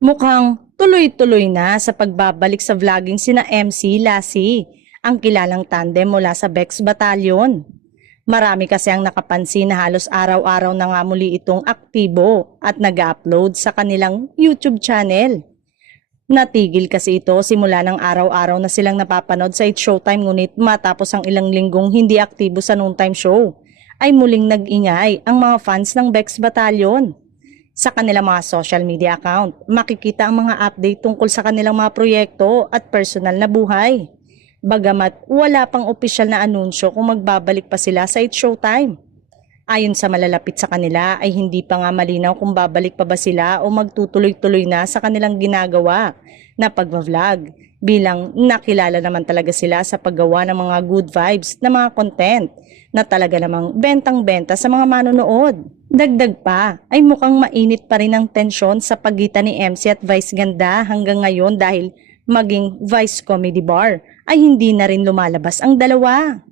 Mukhang tuloy-tuloy na sa pagbabalik sa vlogging sina MC Lassie, ang kilalang tandem mula sa Bex Battalion. Marami kasi ang nakapansin na halos araw-araw na nga muli itong aktibo at nag-upload sa kanilang YouTube channel. Natigil kasi ito simula ng araw-araw na silang napapanood sa It's Showtime, ngunit matapos ang ilang linggong hindi aktibo sa noontime show, ay muling nag-ingay ang mga fans ng Bex Battalion. Sa kanilang mga social media account, makikita ang mga update tungkol sa kanilang mga proyekto at personal na buhay. Bagamat wala pang opisyal na anunsyo kung magbabalik pa sila sa It's Showtime. Ayon sa malalapit sa kanila ay hindi pa nga malinaw kung babalik pa ba sila o magtutuloy-tuloy na sa kanilang ginagawa na pagva-vlog, bilang nakilala naman talaga sila sa paggawa ng mga good vibes na mga content na talaga namang bentang-benta sa mga manonood. Dagdag pa ay mukhang mainit pa rin ang tensyon sa pagitan ni MC at Vice Ganda hanggang ngayon, dahil maging Vice Comedy Bar ay hindi na rin lumalabas ang dalawa.